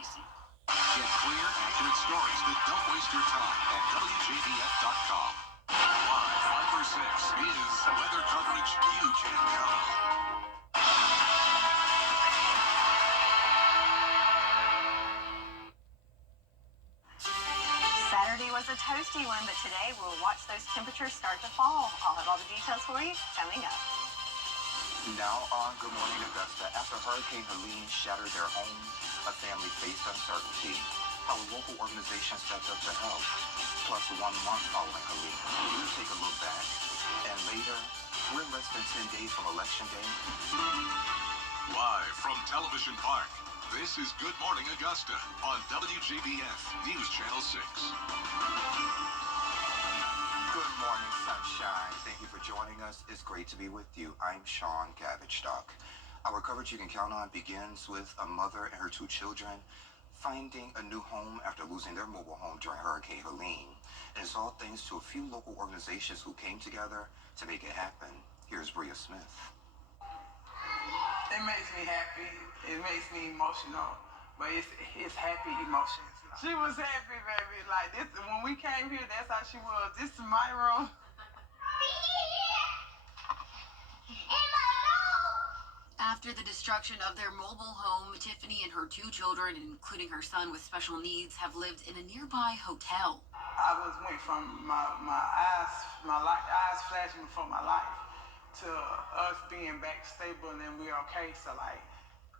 easy. Get clear, accurate stories that don't waste your time at WJBF.com. Live 5 or 6 is weather coverage you can count on. Saturday was a toasty one, but today we'll watch those temperatures start to fall. I'll have all the details for you coming up. Now on Good Morning Augusta, after Hurricane Helene shattered their home, a family faced uncertainty. How a local organization stepped up to help. Plus, 1 month following Helene, we'll take a look back. And later, we're less than 10 days from Election Day. Live from Television Park, this is Good Morning Augusta on WJBF News Channel 6. Good morning, sunshine. Thank you for joining us. It's great to be with you. I'm Sean Gavichstock. Our coverage you can count on begins with a mother and her 2 children finding a new home after losing their mobile home during Hurricane Helene. And it's all thanks to a few local organizations who came together to make it happen. Here's Bria Smith. It makes me happy. It makes me emotional, but it's happy emotions. She was happy, baby. Like this, when we came here, that's how she was. This is my room. After the destruction of their mobile home, Tiffany and her 2 children, including her son with special needs, have lived in a nearby hotel. I went from my eyes flashing before my life to us being back stable and then we're okay. So like,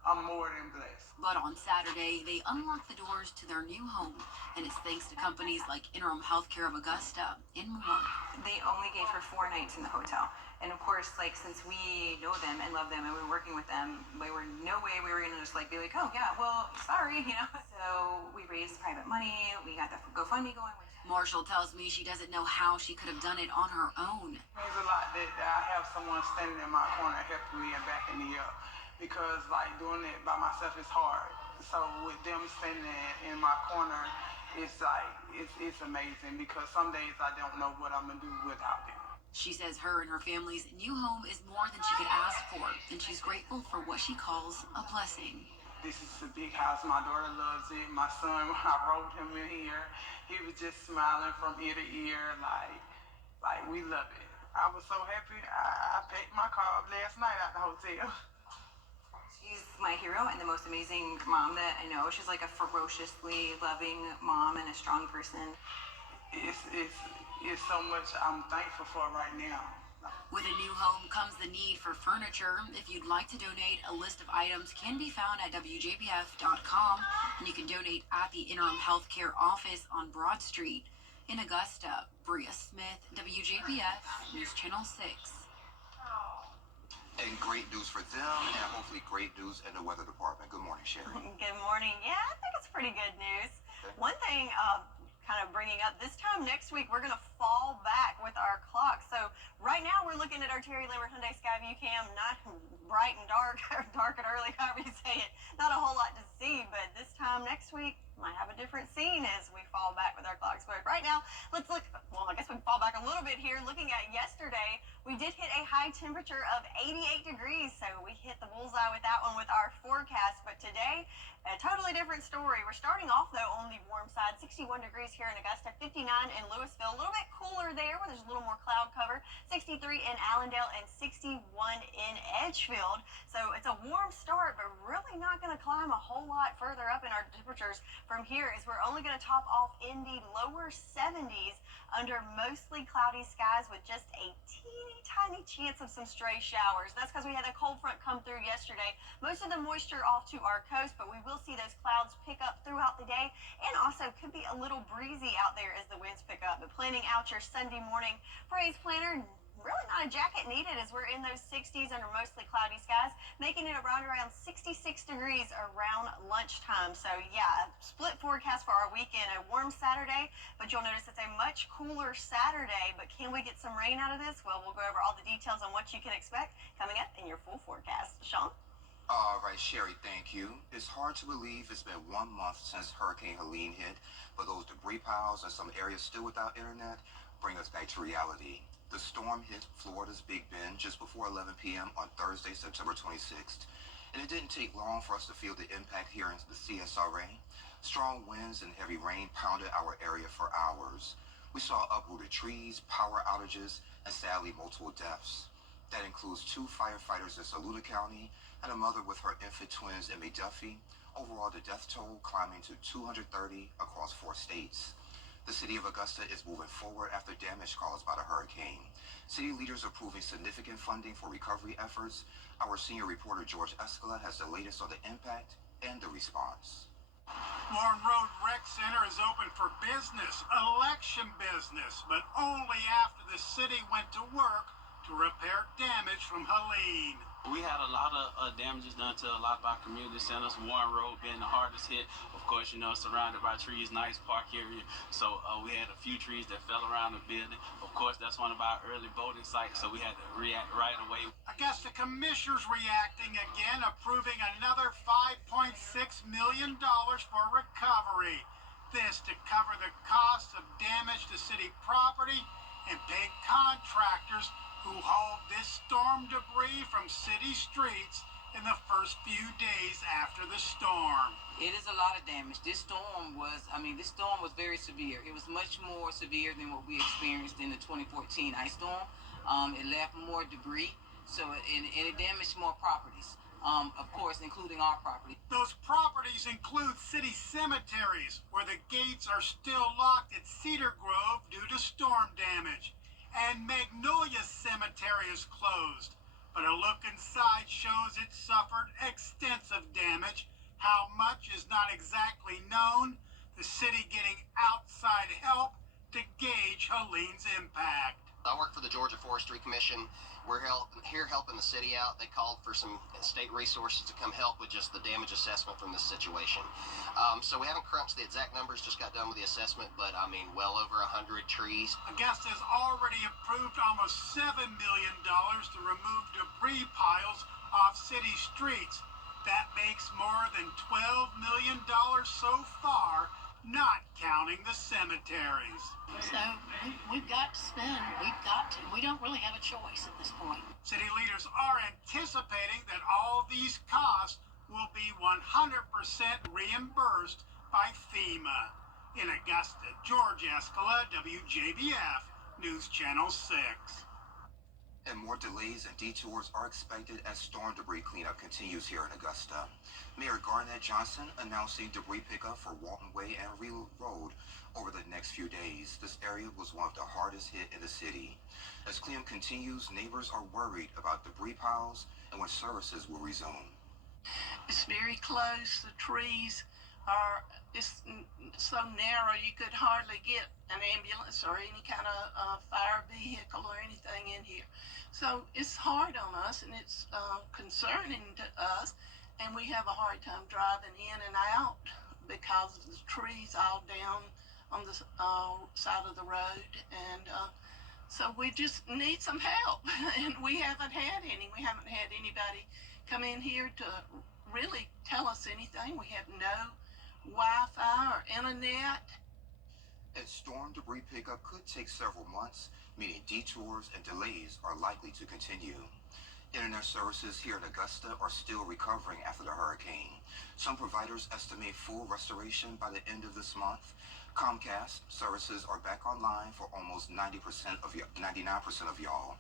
I'm more than blessed. But on Saturday, they unlocked the doors to their new home, and it's thanks to companies like Interim Healthcare of Augusta and more. They only gave her 4 nights in the hotel. And of course, like, since we know them and love them and we're working with them, there were no way we were gonna just like be like, oh yeah, well, sorry, you know. So we raised private money, we got the GoFundMe going. Marshall tells me she doesn't know how she could have done it on her own. It means a lot that I have someone standing in my corner helping me and backing me up. Because like doing it by myself is hard. So with them standing in my corner, it's like, it's amazing because some days I don't know what I'm gonna do without them. She says her and her family's new home is more than she could ask for, and she's grateful for what she calls a blessing. This is a big house. My daughter loves it. My son, I rolled him in here. He was just smiling from ear to ear, like we love it. I was so happy. I packed my car up last night at the hotel. She's my hero and the most amazing mom that I know. She's like a ferociously loving mom and a strong person. It's so much I'm thankful for right now. With a new home comes the need for furniture. If you'd like to donate, a list of items can be found at WJBF.com, and you can donate at the Interim Healthcare office on Broad Street. In Augusta, Bria Smith, WJBF News Channel 6. And great news for them, and hopefully great news in the weather department. Good morning, Sherry. Good morning. Yeah, I think it's pretty good news. Okay. One thing kind of bringing up, this time next week, we're going to fall back with our clock. So right now we're looking at our Terry Lambert Hyundai Skyview cam, not bright and dark, or dark and early, however you say it. Not a whole lot to see, but this time next week might have a different scene as we fall back with our clocks. But right now, let's look, well, I guess we can fall back a little bit here. Looking at yesterday, we did hit a high temperature of 88 degrees, so we hit the bullseye with that one with our forecast. But today, a totally different story. We're starting off, though, on the warm side. 61 degrees here in Augusta, 59 in Louisville. A little bit cooler there where there's a little more cloud cover. 63 in Allendale and 61 in Edgefield. So it's a warm start, but really not going to climb a whole lot further up in our temperatures from here, as we're only going to top off in the lower 70s under mostly cloudy skies with just a teeny tiny chance of some stray showers. That's because we had a cold front come through yesterday. Most of the moisture off to our coast, but we will see those clouds pick up throughout the day, and also could be a little breezy out there as the winds pick up. But planning out your Sunday morning praise planner, really not a jacket needed as we're in those 60s under mostly cloudy skies, making it around 66 degrees around lunchtime. So yeah, split forecast for our weekend. A warm Saturday, but you'll notice it's a much cooler Saturday. But can we get some rain out of this? Well, we'll go over all the details on what you can expect coming up in your full forecast. Sean? All right, Sherry, thank you. It's hard to believe it's been 1 month since Hurricane Helene hit, but those debris piles and some areas still without internet bring us back to reality. The storm hit Florida's Big Bend just before 11 p.m. on Thursday, September 26th. And it didn't take long for us to feel the impact here in the CSRA. Strong winds and heavy rain pounded our area for hours. We saw uprooted trees, power outages, and sadly multiple deaths. That includes 2 firefighters in Saluda County and a mother with her infant twins in McDuffie. Overall, the death toll climbing to 230 across 4 states. The city of Augusta is moving forward after damage caused by the hurricane. City leaders are approving significant funding for recovery efforts. Our senior reporter, George Escala, has the latest on the impact and the response. Warren Road Rec Center is open for business, election business, but only after the city went to work to repair damage from Helene. We had a lot of damages done to a lot of our community centers. Warren Road being the hardest hit. Of course, surrounded by trees, nice park area. So we had a few trees that fell around the building. Of course, that's one of our early voting sites, so we had to react right away. Augusta commissioners reacting again, approving another $5.6 million for recovery. This to cover the costs of damage to city property and pay contractors who hauled this storm debris from city streets in the first few days after the storm. It is a lot of damage. This storm was very severe. It was much more severe than what we experienced in the 2014 ice storm. It left more debris, and it damaged more properties, of course, including our property. Those properties include city cemeteries, where the gates are still locked at Cedar Grove due to storm damage. And Magnolia Cemetery is closed, but a look inside shows it suffered extensive damage. How much is not exactly known. The city getting outside help to gauge Helene's impact. I work for the Georgia Forestry Commission. We're here helping the city out. They called for some state resources to come help with just the damage assessment from this situation. So we haven't crunched the exact numbers, just got done with the assessment, but well over 100 trees. Augusta has already approved almost $7 million to remove debris piles off city streets. That makes more than $12 million so far, not counting the cemeteries. So we've got to spend. We don't really have a choice at this point. City leaders are anticipating that all these costs will be 100% reimbursed by FEMA. In Augusta, George Escala, WJBF, News Channel 6. And more delays and detours are expected as storm debris cleanup continues here in Augusta. Mayor Garnett Johnson announcing debris pickup for Walton Way and Real Road over the next few days. This area was one of the hardest hit in the city. As cleanup continues, neighbors are worried about debris piles and when services will resume. It's very close. The trees are so narrow you could hardly get an ambulance or any kind of fire vehicle or anything in here. So it's hard on us, and it's concerning to us, and we have a hard time driving in and out because of the trees all down on the side of the road, and so we just need some help, and we haven't had any. We haven't had anybody come in here to really tell us anything. We have no Wi-Fi or internet. And storm debris pickup could take several months, meaning detours and delays are likely to continue. Internet services here in Augusta are still recovering after the hurricane. Some providers estimate full restoration by the end of this month. Comcast services are back online for almost 99% of y'all.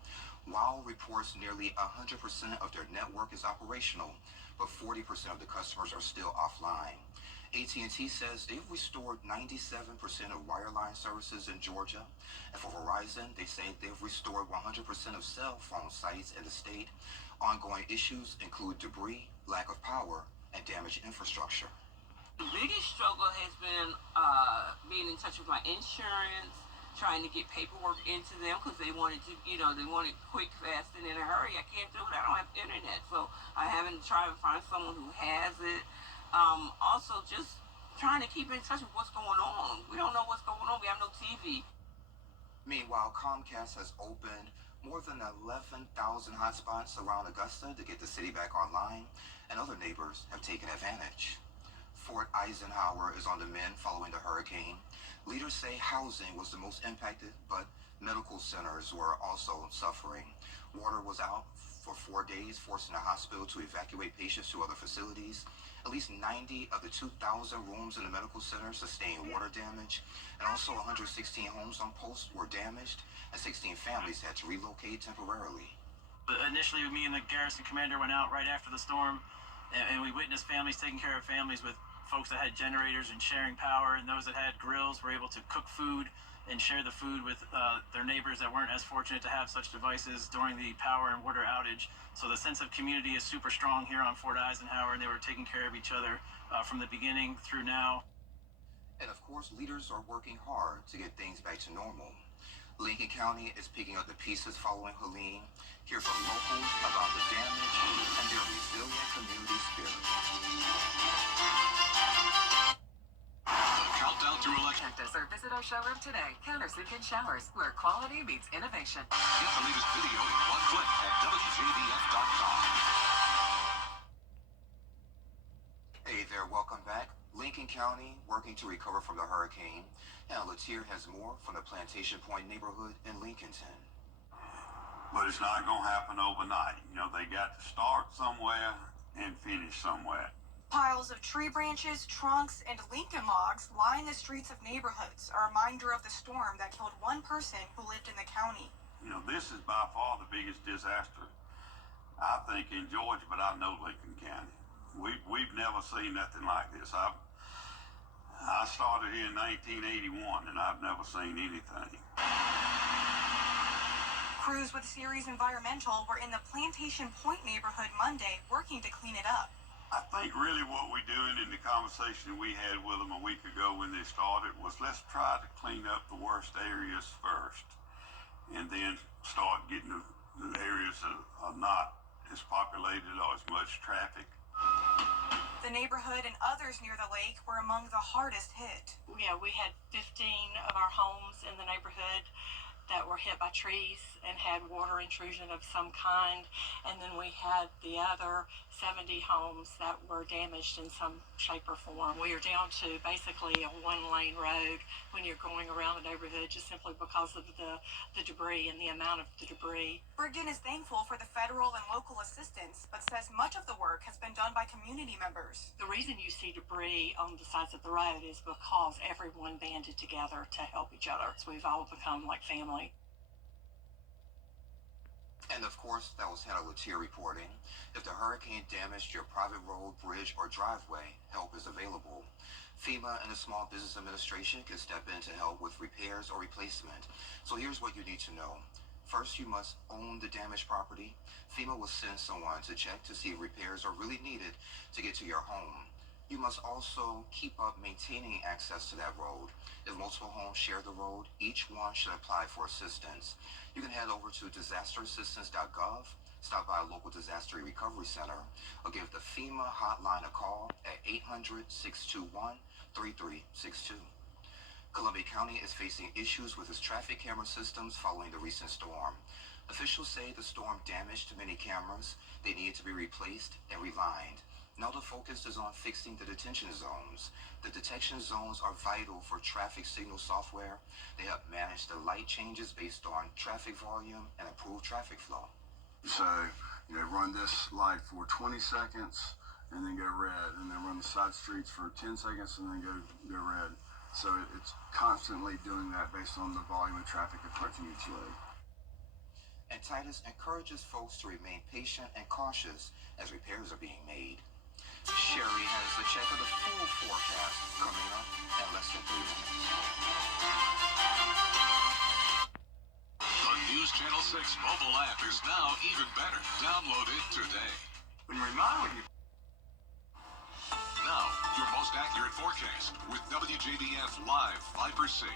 WOW reports nearly 100% of their network is operational, but 40% of the customers are still offline. AT&T says they've restored 97% of wireline services in Georgia. And for Verizon, they say they've restored 100% of cell phone sites in the state. Ongoing issues include debris, lack of power, and damaged infrastructure. The biggest struggle has been being in touch with my insurance, trying to get paperwork into them because they wanted to, they wanted quick, fast, and in a hurry. I can't do it. I don't have internet. So I haven't tried to find someone who has it. Also, just trying to keep in touch with what's going on. We don't know what's going on. We have no TV. Meanwhile, Comcast has opened more than 11,000 hotspots around Augusta to get the city back online, and other neighbors have taken advantage. Fort Eisenhower is on the mend following the hurricane. Leaders say housing was the most impacted, but medical centers were also suffering. Water was out for 4 days, forcing the hospital to evacuate patients to other facilities. At least 90 of the 2,000 rooms in the medical center sustained water damage, and also 116 homes on post were damaged, and 16 families had to relocate temporarily. Initially, me and the garrison commander went out right after the storm, and we witnessed families taking care of families with folks that had generators and sharing power, and those that had grills were able to cook food and share the food with their neighbors that weren't as fortunate to have such devices during the power and water outage. So the sense of community is super strong here on Fort Eisenhower, and they were taking care of each other from the beginning through now. And of course, leaders are working hard to get things back to normal. Lincoln County is picking up the pieces following Helene. Hear from locals about the damage and their resilient community spirit. Countdown to election. Contact us or visit our showroom today. Countersink and Showers, where quality meets innovation. Get the latest video in one click at WJBF.com. Hey there, welcome back. Lincoln County working to recover from the hurricane. And Latier has more from the Plantation Point neighborhood in Lincolnton. But it's not going to happen overnight. You know, they got to start somewhere and finish somewhere. Piles of tree branches, trunks, and Lincoln logs line the streets of neighborhoods, a reminder of the storm that killed one person who lived in the county. You know, this is by far the biggest disaster, I think, in Georgia, but I know Lincoln County. We've never seen nothing like this. I started here in 1981, and I've never seen anything. Crews with Ceres Environmental were in the Plantation Point neighborhood Monday working to clean it up. I think really what we're doing in the conversation we had with them a week ago when they started was let's try to clean up the worst areas first and then start getting the areas that are not as populated or as much traffic. The neighborhood and others near the lake were among the hardest hit. Yeah, we had 15 of our homes in the neighborhood that were hit by trees and had water intrusion of some kind, and then we had the other 70 homes that were damaged in some shape or form. We are down to basically a one-lane road when you're going around the neighborhood just simply because of the debris and the amount of the debris. Brigden is thankful for the federal and local assistance, but says much of the work has been done by community members. The reason you see debris on the sides of the road is because everyone banded together to help each other. So we've all become like family. And of course, that was Hannah Latier reporting. If the hurricane damaged your private road, bridge, or driveway, help is available. FEMA and the Small Business Administration can step in to help with repairs or replacement. So here's what you need to know. First, you must own the damaged property. FEMA will send someone to check to see if repairs are really needed to get to your home. You must also keep up maintaining access to that road. If multiple homes share the road, each one should apply for assistance. You can head over to disasterassistance.gov, stop by a local disaster recovery center, or give the FEMA hotline a call at 800-621-3362. Columbia County is facing issues with its traffic camera systems following the recent storm. Officials say the storm damaged many cameras. They need to be replaced and relined. Now the focus is on fixing the detention zones. The detection zones are vital for traffic signal software. They help manage the light changes based on traffic volume and improve traffic flow. So, run this light for 20 seconds and then go red, and then run the side streets for 10 seconds and then go red. So it's constantly doing that based on the volume of traffic approaching each lane. And Titus encourages folks to remain patient and cautious as repairs are being made. Sherry has a check of the full forecast coming up in less than 3 minutes. The News Channel 6 mobile app is now even better. Download it today. Now, your most accurate forecast with WJBF Live 5 or 6.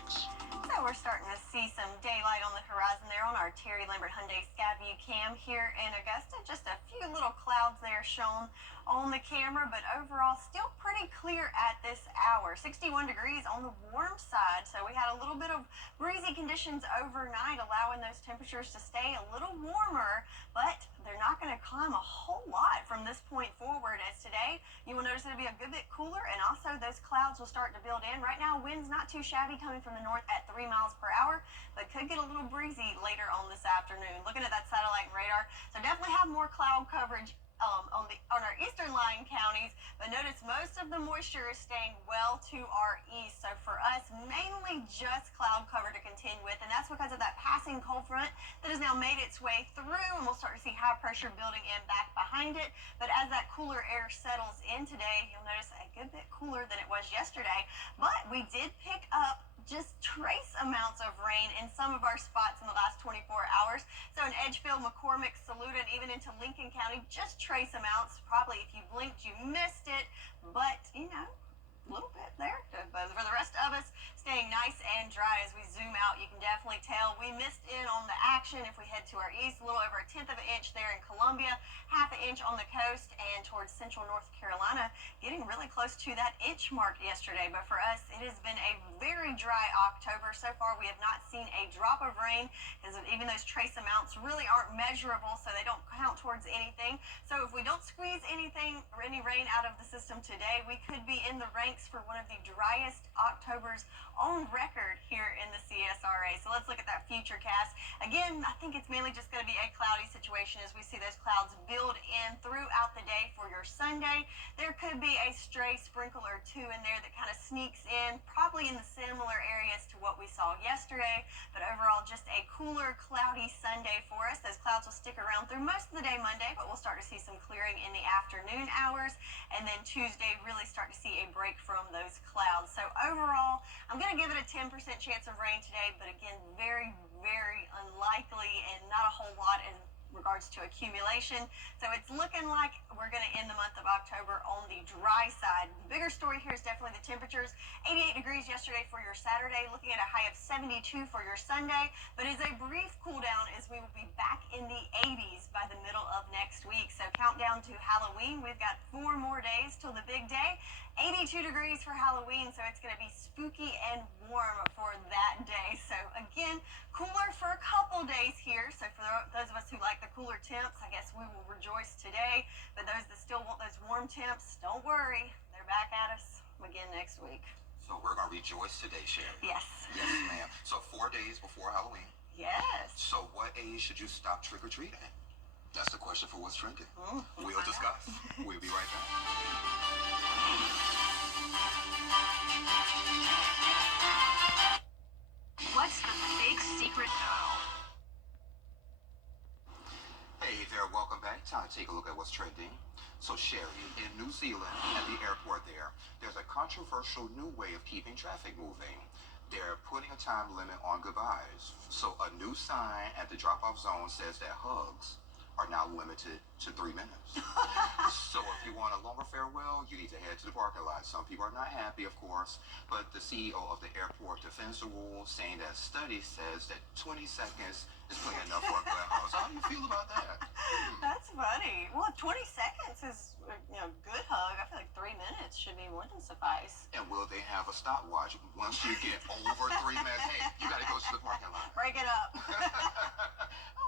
So we're starting to see some daylight on the horizon there on our Terry Lambert Hyundai Skyview cam here in Augusta. Just a few little clouds there shown on the camera, but overall still pretty clear at this hour. 61 degrees on the warm side, so we had a little bit of breezy conditions overnight, allowing those temperatures to stay a little warmer, but there's they're not going to climb a whole lot from this point forward, as today you will notice it'll be a good bit cooler, and also those clouds will start to build in. Right now, wind's not too shabby coming from the north at 3 miles per hour, but could get a little breezy later on this afternoon. Looking at that satellite and radar, so definitely have more cloud coverage on our eastern lying counties, but notice most of the moisture is staying well to our east. So for us, mainly just cloud cover to contend with, and that's because of that passing cold front that has now made its way through, and we'll start to see high pressure building in back behind it. But as that cooler air settles in today, you'll notice a good bit cooler than it was yesterday, but we did pick up just trace amounts of rain in some of our spots in the last 24 hours. So in Edgefield, McCormick, Saluda, and even into Lincoln County, just trace amounts. Probably if you blinked, you missed it, but you know, a little bit there. But for the rest of us, staying nice and dry as we zoom out, you can definitely tell we missed in on the action. If we head to our east, a little over 1/10 of an inch there in Columbia, 1/2 inch on the coast, and towards central North Carolina, getting really close to that inch mark yesterday. But for us, it has been a very dry October. So far, we have not seen a drop of rain, because even those trace amounts really aren't measurable, so they don't count towards anything. So if we don't squeeze anything or any rain out of the system today, we could be in the ranks for one of the driest Octobers on record here in the CSRA. So let's look at that future cast. Again, I think it's mainly just going to be a cloudy situation as we see those clouds build in throughout the day for your Sunday. There could be a stray sprinkle or two in there that kind of sneaks in, probably in the similar areas to what we saw yesterday, but overall just a cooler, cloudy Sunday for us. Those clouds will stick around through most of the day Monday, but we'll start to see some clearing in the afternoon hours, and then Tuesday really start to see a break from those clouds. So overall, I'm going to give it a 10% chance of rain today, but again, very, very unlikely and not a whole lot in regards to accumulation. So it's looking like we're going to end the month of October on the dry side. The bigger story here is definitely the temperatures. 88 degrees yesterday for your Saturday, looking at a high of 72 for your Sunday, but as a brief cool down as we will be back in the 80s by the middle of next week. So countdown to Halloween, we've got 4 more days till the big day. 82 degrees for Halloween, so it's going to be spooky and warm for that day. So again, cooler for a couple days here. So for those of us who like the cooler temps, I guess we will rejoice today. But those that still want those warm temps, don't worry. They're back at us again next week. So we're going to rejoice today, Sherry. Yes. Yes, ma'am. So 4 days before Halloween. Yes. So what age should you stop trick-or-treating? That's the question for What's Trending. We'll discuss. We'll be right back. What's the big secret now? Hey there, welcome back. Time to take a look at what's trending. So Sherry, in New Zealand, at the airport there's a controversial new way of keeping traffic moving. They're putting a time limit on goodbyes. So a new sign at the drop-off zone says that hugs are now limited to 3 minutes. So if you want a longer farewell, you need to head to the parking lot. Some people are not happy, of course, but the CEO of the airport defends the rule, saying that study says that 20 seconds is plenty enough for a good hug. So how do you feel about that? That's funny. Well, 20 seconds is, good hug. I feel like 3 minutes should be more than suffice. And will they have a stopwatch? Once you get over 3 minutes, hey, you got to go to the parking lot. Break it up.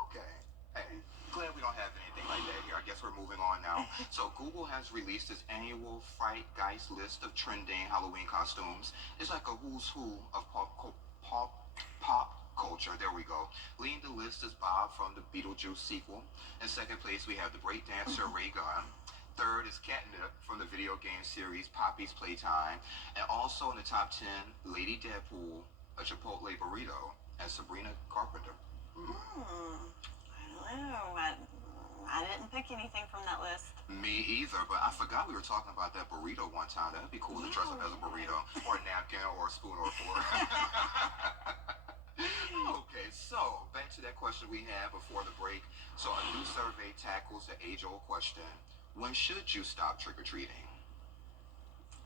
Okay. Hey, glad we don't have anything like that here. I guess we're moving on now. So Google has released its annual Fright Guys list of trending Halloween costumes. It's like a who's who of pop culture. There we go. Leading the list is Bob from the Beetlejuice sequel. In second place, we have the breakdancer Ray Gunn. Third is Catnip from the video game series Poppy's Playtime. And also in the top 10, Lady Deadpool, a Chipotle burrito, and Sabrina Carpenter. I didn't pick anything from that list. Me either, but I forgot we were talking about that burrito one time. That'd be cool to dress up as a burrito, or a napkin, or a spoon, or a fork. Okay, so back to that question we had before the break. So a new survey tackles the age-old question: when should you stop trick-or-treating?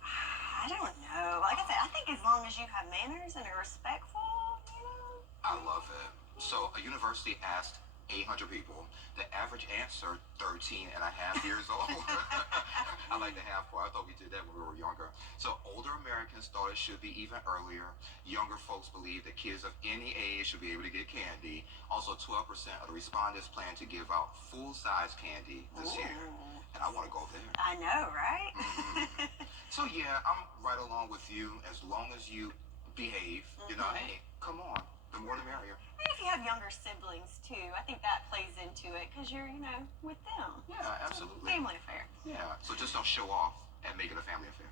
I don't know. Like I said, I think as long as you have manners and are respectful, I love it. So a university asked 800 people. The average answer, 13 and a half years old. I like the half part. I thought we did that when we were younger. So older Amerimericains thought it should be even earlier. Younger folks believe that kids of any age should be able to get candy. Also, 12% of the respondents plan to give out full-size candy this year. And I want to go there. I know, right? So yeah, I'm right along with you as long as you behave. You know, hey, come on. The more the merrier. And if you have younger siblings too, I think that plays into it because you're, with them. Yeah, absolutely. Family affair. Yeah, so just don't show off and make it a family affair.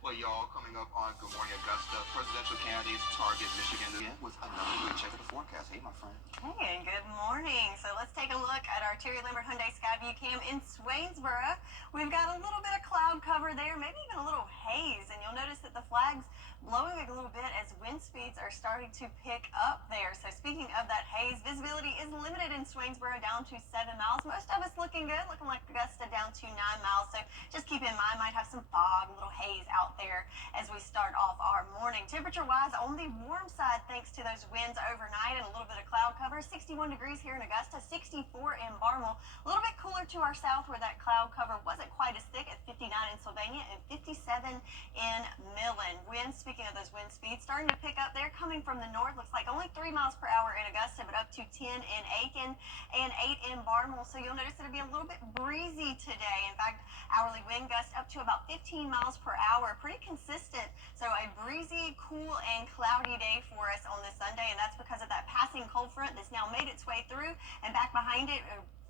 Well, y'all, coming up on Good Morning Augusta, presidential candidates target Michigan again with another good check of the forecast. Hey, my friend. Hey, and good morning. So let's take a look at our Terry Lambert Hyundai Skyview Cam in Swainsboro. We've got a little bit of cloud cover there, maybe even a little haze, and you'll notice that the flag's blowing a little bit as wind speeds are starting to pick up there. So speaking of that haze, visibility is limited in Swainsboro down to 7 miles. Most of us looking good, looking like Augusta down to 9 miles. So just keep in mind, might have some fog, a little haze out there as we start off our morning. Temperature-wise, on the warm side, thanks to those winds overnight and a little bit of cloud cover. 61 degrees here in Augusta, 64 in Barmel. A little bit cooler to our south where that cloud cover wasn't quite as thick at 59 in Sylvania and 57 in Millen. Winds, speaking of those wind speeds, starting to pick up there, coming from the north. Looks like only 3 miles per hour in Augusta, but up to 10 in Aiken and 8 in Barmel. So you'll notice it'll be a little bit breezy today. In fact, hourly wind gusts up to about 15 miles per hour. Pretty consistent. So a breezy, cool, and cloudy day for us on this Sunday, and that's because of that passing cold front that's now made its way through, and back behind it,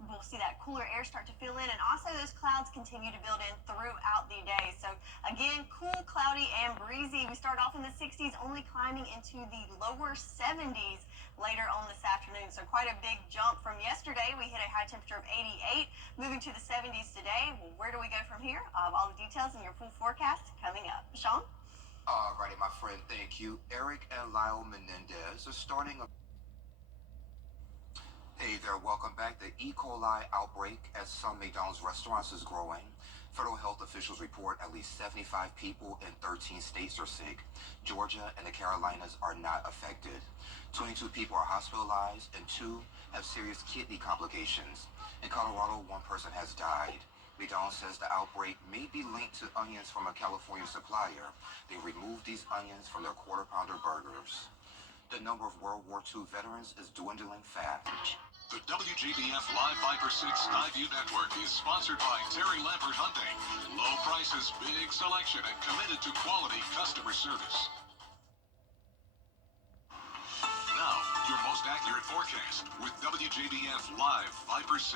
we'll see that cooler air start to fill in, and also those clouds continue to build in throughout the day. So again, cool, cloudy, and breezy. We start off in the 60s, only climbing into the lower 70s later on this afternoon. So quite a big jump from yesterday. We hit a high temperature of 88, moving to the 70s today. Well, where do we go from here? All the details in your full forecast coming up. Sean? Alrighty, my friend, thank you. Eric and Lyle Menendez are starting a... Hey there, welcome back. The E. coli outbreak at some McDonald's restaurants is growing. Federal health officials report at least 75 people in 13 states are sick. Georgia and the Carolinas are not affected. 22 people are hospitalized and 2 have serious kidney complications. In Colorado, 1 person has died. McDonald's says the outbreak may be linked to onions from a California supplier. They removed these onions from their quarter pounder burgers. The number of World War II veterans is dwindling fast. The WJBF Live Viper 6 Skyview Network is sponsored by Terry Lambert Hyundai. Low prices, big selection, and committed to quality customer service. Now, your most accurate forecast with WJBF Live Viper 6.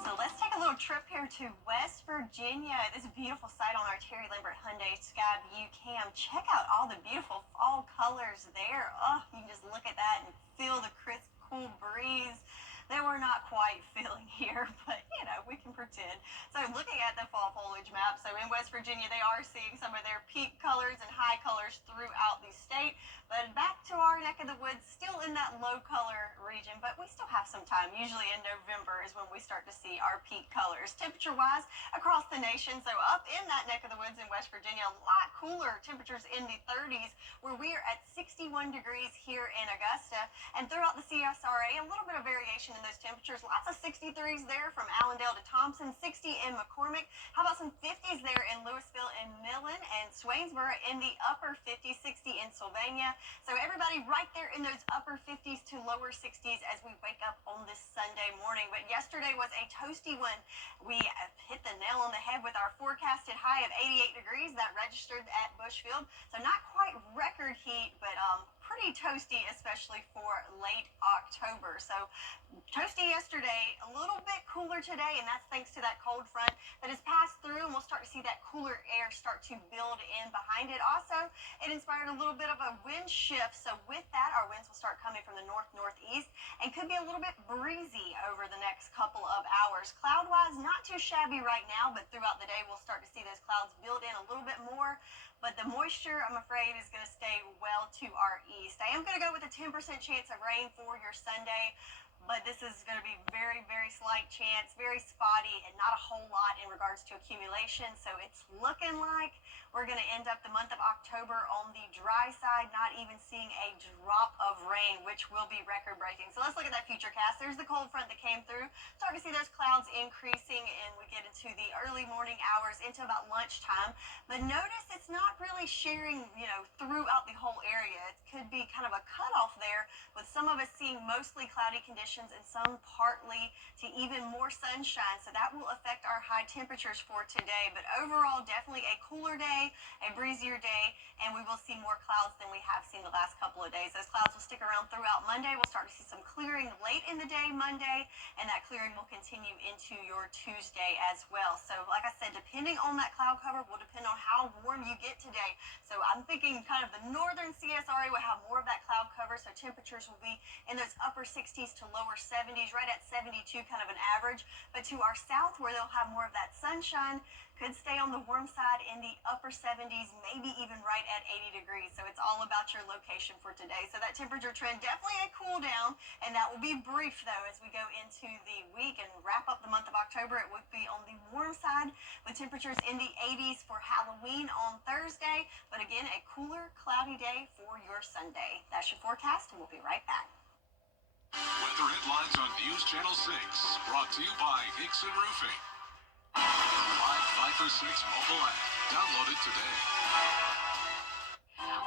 So let's take a little trip here to West Virginia. This beautiful site on our Terry Lambert Hyundai Skyview Cam. Check out all the beautiful fall colors there. Oh, you can just look at that and feel the crisp, cool breeze that we're not quite feeling here, but we can pretend. So looking at the fall foliage map, so in West Virginia, they are seeing some of their peak colors and high colors throughout the state, but back to our neck of the woods, still in that low color region, but we still have some time. Usually in November is when we start to see our peak colors. Temperature-wise, across the nation, so up in that neck of the woods in West Virginia, a lot cooler temperatures in the 30s, where we are at 61 degrees here in Augusta, and throughout the CSRA, a little bit of variation in those temperatures. Lots of 63s there from Allendale to Thompson, 60 in McCormick. How about some 50s there in Louisville and Millen, and Swainsboro in the upper 50s, 60 in Sylvania. So everybody right there in those upper 50s to lower 60s as we wake up on this Sunday morning. But yesterday was a toasty one. We hit the nail on the head with our forecasted high of 88 degrees that registered at Bushfield. So not quite record heat, but pretty toasty, especially for late October. So toasty yesterday, a little bit cooler today, and that's thanks to that cold front that has passed through, and we'll start to see that cooler air start to build in behind it. Also, it inspired a little bit of a wind shift, so with that, our winds will start coming from the north-northeast and could be a little bit breezy over the next couple of hours. Cloud-wise, not too shabby right now, but throughout the day, we'll start to see those clouds build in a little bit more. But the moisture, I'm afraid, is going to stay well to our east. I am going to go with a 10% chance of rain for your Sunday, but this is going to be very, very slight chance, very spotty, and not a whole lot in regards to accumulation. So it's looking like we're going to end up the month of October on the dry side, not even seeing a drop of rain, which will be record breaking. So let's look at that future cast. There's the cold front that came through. Starting to see those clouds increasing, and we get into the early morning hours into about lunchtime. But notice it's not really sharing, throughout the whole area. It could be kind of a cutoff there, with some of us seeing mostly cloudy conditions and some partly to even more sunshine. So that will affect our high temperatures for today. But overall, definitely a cooler day, a breezier day, and we will see more clouds than we have seen the last couple of days. Those clouds will stick around throughout Monday. We'll start to see some clearing late in the day Monday, and that clearing will continue into your Tuesday as well. So like I said, depending on that cloud cover will depend on how warm you get today. So I'm thinking kind of the northern CSRA will have more of that cloud cover, so temperatures will be in those upper 60s to lower 70s, right at 72, kind of an average. But to our south, where they'll have more of that sunshine, could stay on the warm side in the upper 70s, maybe even right at 80 degrees. So it's all about your location for today. So that temperature trend, definitely a cool down, and that will be brief though as we go into the week and wrap up the month of October. It would be on the warm side with temperatures in the 80s for Halloween on Thursday, but again, a cooler, cloudy day for your Sunday. That's your forecast, and we'll be right back. Weather headlines on News Channel 6, brought to you by Hickson Roofing. Live 5 for 6 mobile app. Download it today.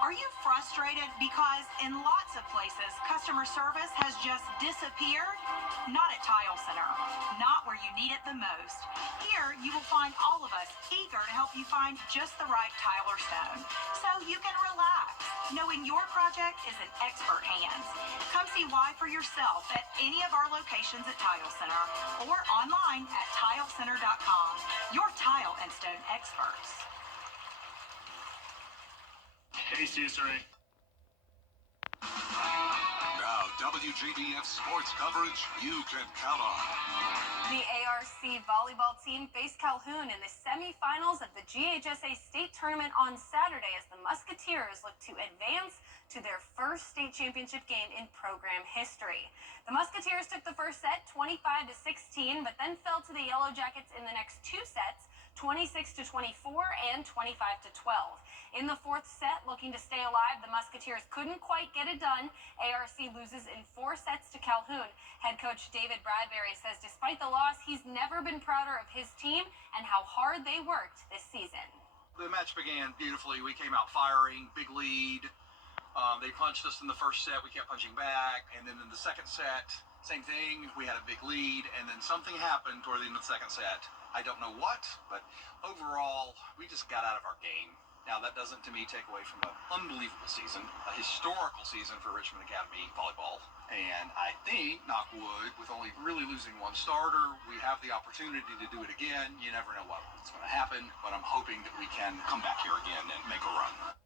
Are you frustrated because in lots of places customer service has just disappeared? Not at Tile Center. Not where you need it the most. Here you will find all of us eager to help you find just the right tile or stone, so you can relax, knowing your project is in expert hands. Come see why for yourself at any of our locations at Tile Center or online at tilecenter.com. Your tile and stone experts. Hey, CSRA. Now, WJBF sports coverage you can count on. The ARC volleyball team faced Calhoun in the semifinals of the GHSA state tournament on Saturday as the Musketeers look to advance to their first state championship game in program history. The Musketeers took the first set 25-16, but then fell to the Yellow Jackets in the next two sets, 26-24 and 25-12. In the fourth set, looking to stay alive, the Musketeers couldn't quite get it done. ARC loses in 4 sets to Calhoun. Head coach David Bradbury says despite the loss, he's never been prouder of his team and how hard they worked this season. The match began beautifully. We came out firing, big lead. They punched us in the first set. We kept punching back. And then in the second set, same thing. We had a big lead. And then something happened toward the end of the second set. I don't know what, but overall, we just got out of our game. Now, that doesn't, to me, take away from an unbelievable season, a historical season for Richmond Academy volleyball. And I think, knock wood, with only really losing one starter, we have the opportunity to do it again. You never know what's going to happen, but I'm hoping that we can come back here again and make a run.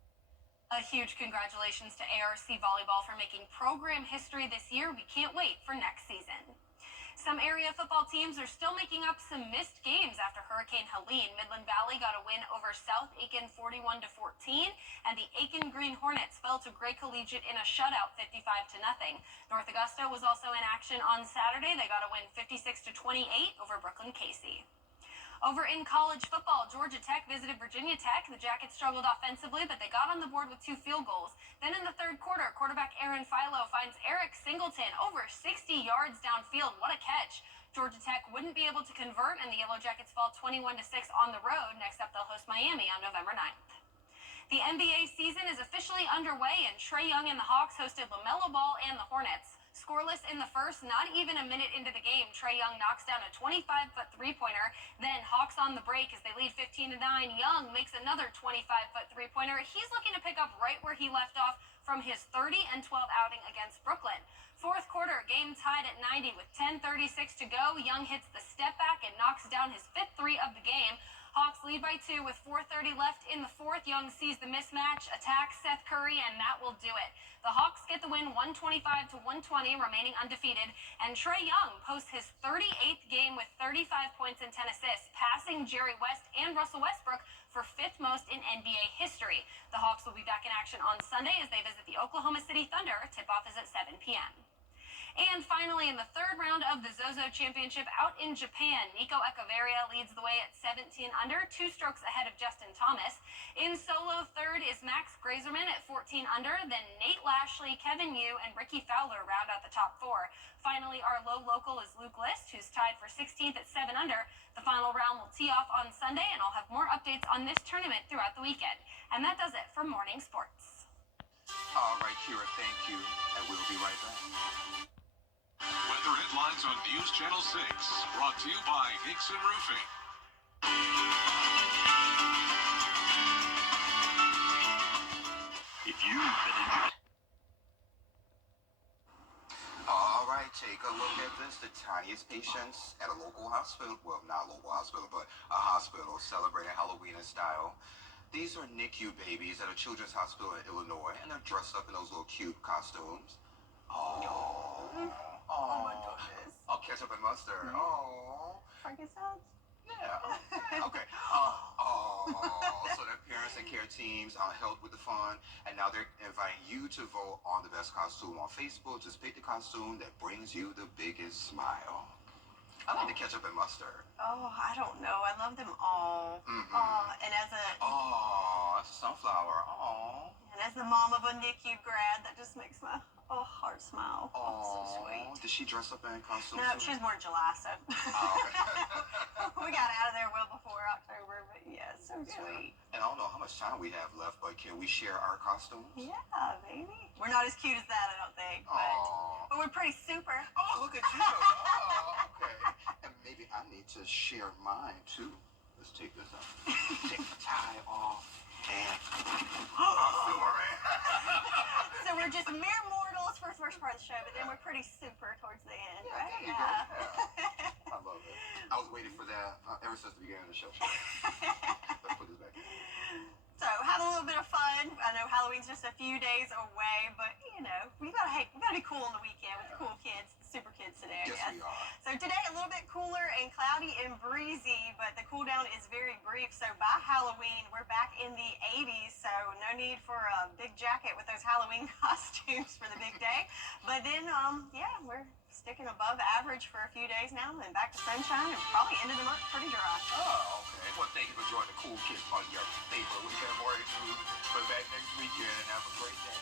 A huge congratulations to ARC Volleyball for making program history this year. We can't wait for next season. Some area football teams are still making up some missed games after Hurricane Helene. Midland Valley got a win over South Aiken 41-14, and the Aiken Green Hornets fell to Gray Collegiate in a shutout 55-0. North Augusta was also in action on Saturday. They got a win 56-28 over Brooklyn Casey. Over in college football, Georgia Tech visited Virginia Tech. The Jackets struggled offensively, but they got on the board with 2 field goals. Then in the third quarter, quarterback Aaron Philo finds Eric Singleton over 60 yards downfield. What a catch. Georgia Tech wouldn't be able to convert, and the Yellow Jackets fall 21-6 on the road. Next up, they'll host Miami on November 9th. The NBA season is officially underway, and Trae Young and the Hawks hosted LaMelo Ball and the Hornets. Scoreless in the first, not even a minute into the game, Trae Young knocks down a 25-foot three-pointer. Then Hawks on the break as they lead 15-9. Young makes another 25-foot three-pointer. He's looking to pick up right where he left off from his 30-12 outing against Brooklyn. Fourth quarter, game tied at 90 with 10:36 to go. Young hits the step back and knocks down his 5th three of the game. Hawks lead by 2 with 4:30 left in the fourth. Young sees the mismatch, attacks Seth Curry, and that will do it. The Hawks get the win 125-120, remaining undefeated. And Trae Young posts his 38th game with 35 points and 10 assists, passing Jerry West and Russell Westbrook for 5th most in NBA history. The Hawks will be back in action on Sunday as they visit the Oklahoma City Thunder. Tip-off is at 7 p.m. And finally, in the third round of the Zozo Championship out in Japan, Nico Echeverria leads the way at 17 under, 2 strokes ahead of Justin Thomas. In solo third is Max Grazerman at 14 under, then Nate Lashley, Kevin Yu, and Ricky Fowler round out the top 4. Finally, our low local is Luke List, who's tied for 16th at 7 under. The final round will tee off on Sunday, and I'll have more updates on this tournament throughout the weekend. And that does it for Morning Sports. All right, Kira, thank you, and we'll be right back. Weather headlines on News Channel 6, brought to you by Hickson Roofing. If you've been injured. All right, take a look at this. The tiniest patients at a local hospital, well, not a local hospital, but a hospital celebrating Halloween in style. These are NICU babies at a children's hospital in Illinois, and they're dressed up in those little cute costumes. Oh, my goodness. Oh, ketchup and mustard. Oh. Frankenstein? Yeah. Okay. So their parents and care teams helped with the fun, and now they're inviting you to vote on the best costume on Facebook. Just pick the costume that brings you the biggest smile. I like the ketchup and mustard. Oh, I don't know. I love them all. Mm-hmm. And as a that's a sunflower. and as the mom of a NICU grad, that just makes my heart smile. So sweet. Did she dress up in costume? No, she was born in July, so we got out of there well before October. But yeah, so sweet. And I don't know how much time we have left, but can we share our costumes? Yeah, baby. We're not as cute as that, I don't think, but we're pretty super. Oh, look at you. Okay. And maybe I need to share mine too. Let's take this off. Take the tie off. And so we're just mere mortals for the first part of the show, but then we're pretty super towards the end, right? There you go. Yeah. I love it. I was waiting for that ever since the beginning of the show. Let's put this back in. So have a little bit of fun. I know Halloween's just a few days away, but we gotta be cool on the weekend with the cool kids, the super kids today, I guess. Yes, we are. So today a little bit cooler and cloudy and breezy, but the cool down is very brief. So by Halloween, we're back in the 80s, so no need for a big jacket with those Halloween costumes for the big day. But then, we're sticking above average for a few days now, and back to sunshine, and probably end of the month pretty dry. Oh, okay. Well, thank you for joining the Cool Kids Party, your favorite weekend morning news. But back next weekend, and have a great day.